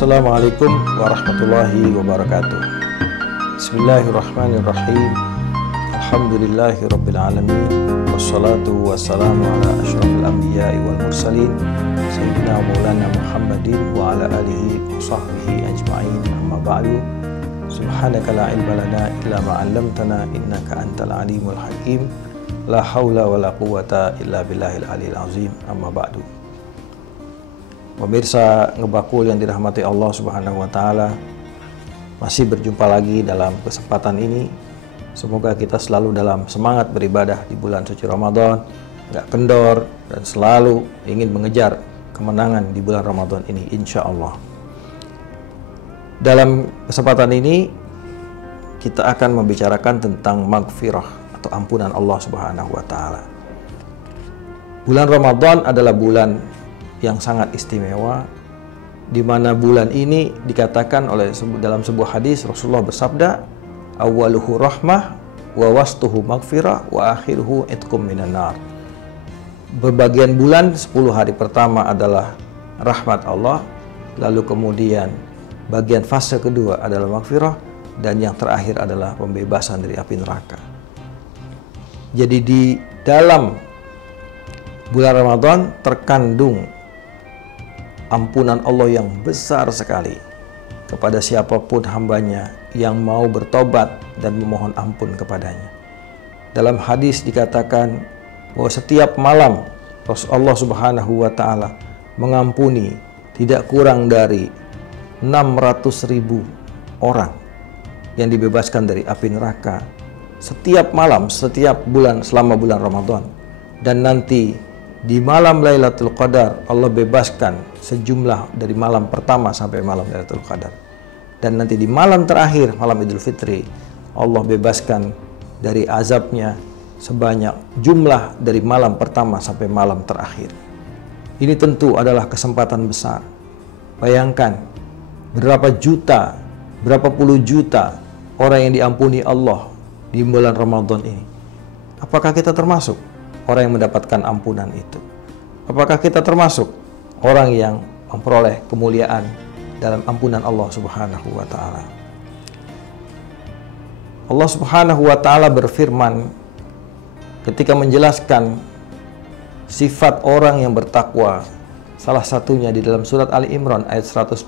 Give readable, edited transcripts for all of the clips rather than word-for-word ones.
Assalamualaikum warahmatullahi wabarakatuh. Bismillahirrahmanirrahim. Alhamdulillahirabbil alamin. Wassalatu wassalamu ala asyrafil anbiya'i wal mursalin sayyidina maulana Muhammadin wa ala alihi wa sahbihi ajma'in. Amma ba'du. Subhanaka la ilma lana illa ma 'allamtana innaka antal alimul hakim. La haula wala quwwata illa billahil aliyil azim. Amma ba'du. Pemirsa Ngebakul yang dirahmati Allah Subhanahu wa taala, masih berjumpa lagi dalam kesempatan ini. Semoga kita selalu dalam semangat beribadah di bulan suci Ramadan, nggak kendor, dan selalu ingin mengejar kemenangan di bulan Ramadan ini, insya Allah. Dalam kesempatan ini, kita akan membicarakan tentang maghfirah atau ampunan Allah Subhanahu wa taala. Bulan Ramadan adalah bulan yang sangat istimewa, di mana bulan ini dikatakan oleh dalam sebuah hadis Rasulullah bersabda, awwaluhu rahmah wa wastuhu maghfirah wa akhiruhu itqum minan nar. Berbagian bulan 10 hari pertama adalah rahmat Allah, lalu kemudian bagian fase kedua adalah maghfirah, dan yang terakhir adalah pembebasan dari api neraka. Jadi di dalam bulan Ramadan terkandung ampunan Allah yang besar sekali kepada siapapun hambanya yang mau bertobat dan memohon ampun kepadanya. Dalam hadis dikatakan bahwa setiap malam Allah Subhanahu wa taala mengampuni tidak kurang dari 600.000 orang yang dibebaskan dari api neraka setiap malam, setiap bulan selama bulan Ramadan. Dan nanti di malam Lailatul Qadar Allah bebaskan sejumlah dari malam pertama sampai malam Lailatul Qadar. Dan nanti di malam terakhir, malam Idul Fitri, Allah bebaskan dari azabnya sebanyak jumlah dari malam pertama sampai malam terakhir. Ini tentu adalah kesempatan besar. Bayangkan berapa juta, berapa puluh juta orang yang diampuni Allah di bulan Ramadan ini. Apakah kita termasuk orang yang mendapatkan ampunan itu? Apakah kita termasuk orang yang memperoleh kemuliaan dalam ampunan Allah Subhanahu wa taala? Allah Subhanahu wa taala berfirman ketika menjelaskan sifat orang yang bertakwa, salah satunya di dalam surat Ali Imran ayat 125.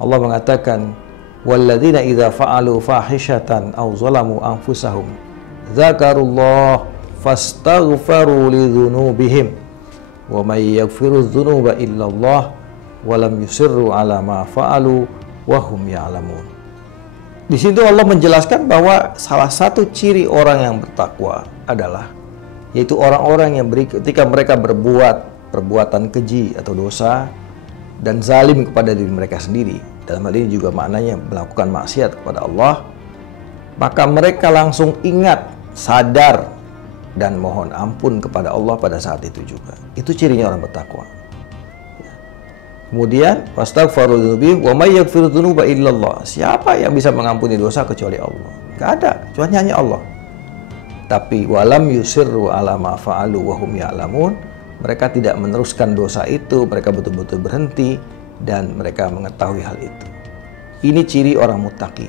Allah mengatakan, walladzina idza fa'alu fahishatan aw zalamu anfusahum dzakarullah fastaghfaru lidzunubihim wa may yaghfiru dzunuba illallah wa lam yusirru ala ma fa'alu wa hum ya'lamun. Di situ Allah menjelaskan bahwa salah satu ciri orang yang bertakwa adalah yaitu orang-orang yang ketika mereka berbuat perbuatan keji atau dosa dan zalim kepada diri mereka sendiri, dalam hal ini juga maknanya melakukan maksiat kepada Allah, maka mereka langsung ingat, sadar, dan mohon ampun kepada Allah pada saat itu juga. Itu cirinya orang bertakwa. Kemudian wastaghfiru dzunubihim wa may yaghfiru dzunuba illallah. Siapa yang bisa mengampuni dosa kecuali Allah? Enggak ada, kecuali hanya Allah. Tapi walam yusirru ala ma fa'alu wa hum ya'lamun. Mereka tidak meneruskan dosa itu, mereka betul-betul berhenti dan mereka mengetahui hal itu. Ini ciri orang muttaqi.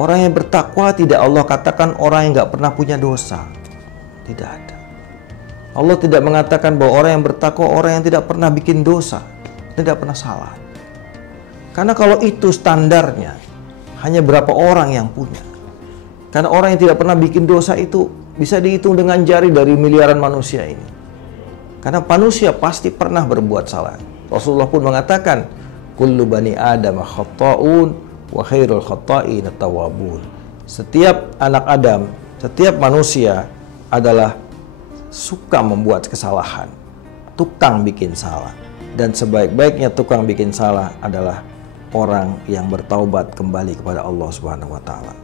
Orang yang bertakwa tidak Allah katakan orang yang enggak pernah punya dosa. Tidak ada. Allah tidak mengatakan bahwa orang yang bertakwa orang yang tidak pernah bikin dosa, tidak pernah salah. Karena kalau itu standarnya, hanya berapa orang yang punya. Karena orang yang tidak pernah bikin dosa itu bisa dihitung dengan jari dari miliaran manusia ini. Karena manusia pasti pernah berbuat salah. Rasulullah pun mengatakan, kullu bani Adam khata'un wa khairul khata'in at-tawwabun. Setiap anak Adam, setiap manusia adalah suka membuat kesalahan, tukang bikin salah, dan sebaik-baiknya tukang bikin salah adalah orang yang bertaubat kembali kepada Allah Subhanahu wa taala.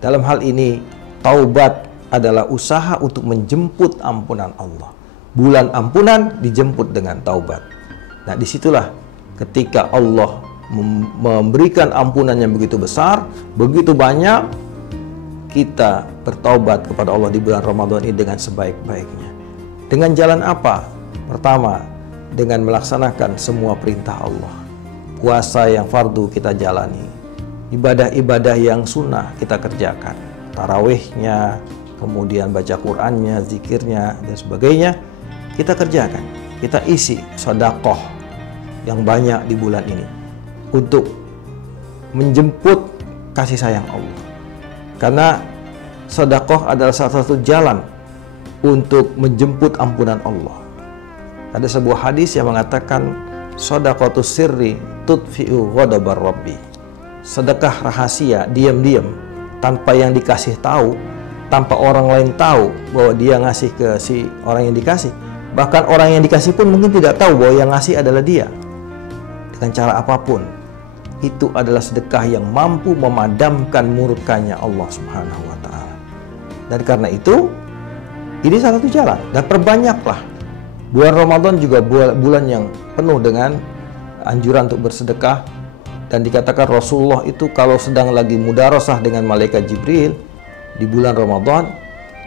Dalam hal ini, taubat adalah usaha untuk menjemput ampunan Allah. Bulan ampunan dijemput dengan taubat. Nah, disitulah ketika Allah memberikan ampunan yang begitu besar, begitu banyak, kita bertaubat kepada Allah di bulan Ramadan ini dengan sebaik-baiknya. Dengan jalan apa? Pertama, dengan melaksanakan semua perintah Allah. puasa yang fardu kita jalani, ibadah-ibadah yang sunnah kita kerjakan, tarawihnya, kemudian baca Qur'annya, zikirnya, dan sebagainya kita kerjakan. Kita isi sedekah yang banyak di bulan ini untuk menjemput kasih sayang Allah. Karena sedekah adalah salah satu jalan untuk menjemput ampunan Allah. Ada sebuah hadis yang mengatakan shadaqatus sirri tudfi'u ghadabar rabbi. Sedekah rahasia, diam-diam, tanpa yang dikasih tahu, tanpa orang lain tahu bahwa dia ngasih ke si orang yang dikasih. Bahkan orang yang dikasih pun mungkin tidak tahu bahwa yang ngasih adalah dia. Dengan cara apapun, itu adalah sedekah yang mampu memadamkan murkanya Allah Subhanahu wa Ta'ala. Dan karena itu, ini salah satu jalan, dan perbanyaklah. Bulan Ramadan juga bulan yang penuh dengan anjuran untuk bersedekah, dan dikatakan Rasulullah itu kalau sedang lagi mudarasah dengan malaikat Jibril di bulan Ramadan,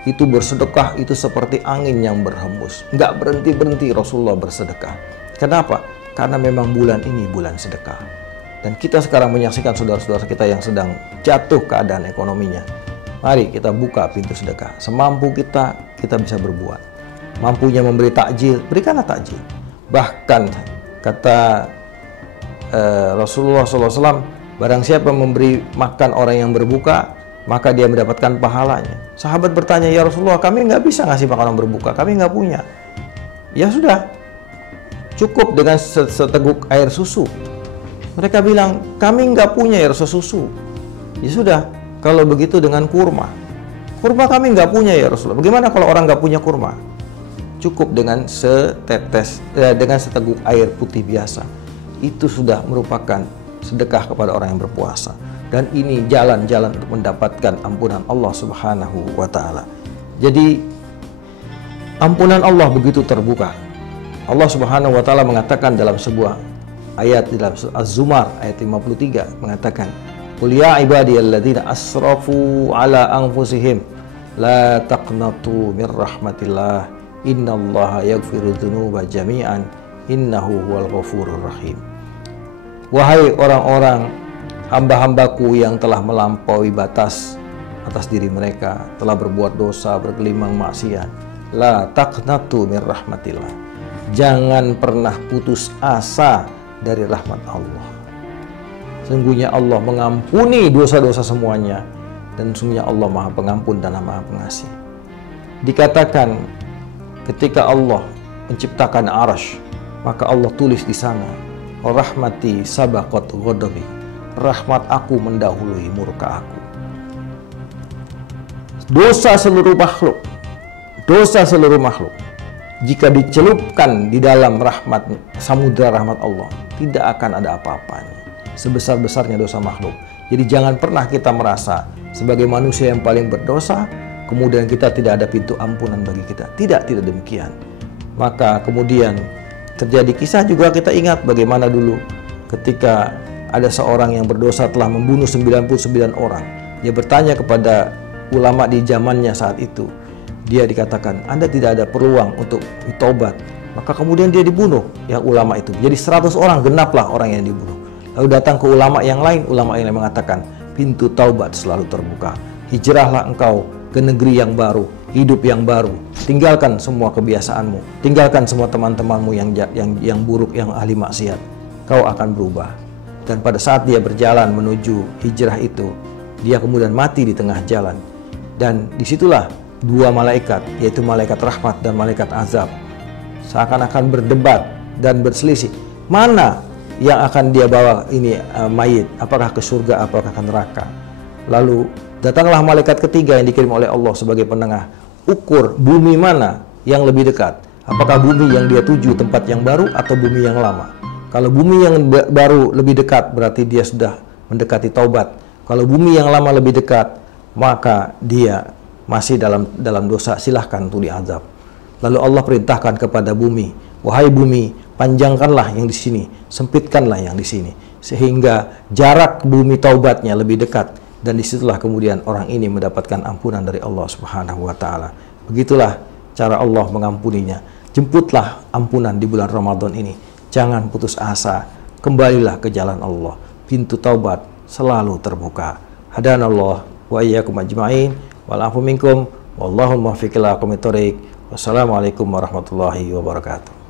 itu bersedekah itu seperti angin yang berhembus, nggak berhenti-berhenti Rasulullah bersedekah. Kenapa? Karena memang bulan ini bulan sedekah. Dan kita sekarang menyaksikan saudara-saudara kita yang sedang jatuh keadaan ekonominya. Mari kita buka pintu sedekah. Semampu kita, kita bisa berbuat. Mampunya memberi takjil, berikanlah takjil. Bahkan kata Rasulullah SAW, barang siapa memberi makan orang yang berbuka, maka dia mendapatkan pahalanya. Sahabat bertanya, ya Rasulullah, kami nggak bisa ngasih makan orang berbuka, kami nggak punya. Ya sudah, cukup dengan seteguk air susu. Mereka bilang, kami nggak punya air susu. Ya sudah, kalau begitu dengan kurma. Kurma kami nggak punya ya Rasulullah. Bagaimana kalau orang nggak punya kurma? Cukup dengan dengan seteguk air putih biasa. Itu sudah merupakan sedekah kepada orang yang berpuasa. Dan ini jalan-jalan untuk mendapatkan ampunan Allah Subhanahu wa Ta'ala. Jadi ampunan Allah begitu terbuka. Allah Subhanahu wa Ta'ala mengatakan dalam sebuah ayat dalam Az-Zumar ayat 53 mengatakan, "Qul ya ibadiyalladzina asrafu ala anfusihim la taqnatu mir rahmatillah innallaha yaghfiru dzunuba jami'an innahu huwal ghafurur rahim." Wahai orang-orang hamba-hambaku yang telah melampaui batas atas diri mereka, telah berbuat dosa, bergelimang maksiat, la taqnatu mir rahmatillah. Jangan pernah putus asa dari rahmat Allah. Sungguhnya Allah mengampuni dosa-dosa semuanya, dan sungguhnya Allah Maha Pengampun dan Maha Pengasih. Dikatakan ketika Allah menciptakan Arasy, maka Allah tulis di sana, rahmati sabaqat ghadabi. Rahmat aku mendahului murka aku. Dosa seluruh makhluk jika dicelupkan di dalam rahmat samudra rahmat Allah, tidak akan ada apa-apanya. Sebesar-besarnya dosa makhluk. Jadi jangan pernah kita merasa sebagai manusia yang paling berdosa, kemudian kita tidak ada pintu ampunan bagi kita. Tidak demikian. Maka kemudian terjadi kisah juga, kita ingat bagaimana dulu ketika ada seorang yang berdosa telah membunuh 99 orang. Dia bertanya kepada ulama di zamannya saat itu. Dia dikatakan, Anda tidak ada peluang untuk ditaubat. Maka kemudian dia dibunuh, yang ulama itu. Jadi 100 orang, genaplah orang yang dibunuh. Lalu datang ke ulama yang lain mengatakan, pintu taubat selalu terbuka. Hijrahlah engkau ke negeri yang baru, hidup yang baru. Tinggalkan semua kebiasaanmu, tinggalkan semua teman-temanmu yang buruk, yang ahli maksiat. Kau akan berubah. Dan pada saat dia berjalan menuju hijrah itu, dia kemudian mati di tengah jalan. Dan disitulah dua malaikat, yaitu malaikat rahmat dan malaikat azab, seakan-akan berdebat dan berselisih. Mana yang akan dia bawa ini mayit? Apakah ke surga, apakah ke neraka? Lalu datanglah malaikat ketiga yang dikirim oleh Allah sebagai penengah. Ukur bumi mana yang lebih dekat. Apakah bumi yang dia tuju tempat yang baru atau bumi yang lama? Kalau bumi yang baru lebih dekat, berarti dia sudah mendekati taubat. Kalau bumi yang lama lebih dekat, maka dia masih dalam dosa, silahkan untuk diazab. Lalu Allah perintahkan kepada bumi, wahai bumi, panjangkanlah yang di sini, sempitkanlah yang di sini, sehingga jarak bumi taubatnya lebih dekat. Dan disitulah kemudian orang ini mendapatkan ampunan dari Allah Subhanahu wa Ta'ala. Begitulah cara Allah mengampuninya. Jemputlah ampunan di bulan Ramadan ini. Jangan putus asa, kembalilah ke jalan Allah. Pintu taubat selalu terbuka. Hadanallah wa iyyakum ajma'in. Wal afu minkum wallahu muwaffiq ila aqwamit thoriq. Wassalamualaikum warahmatullahi wabarakatuh.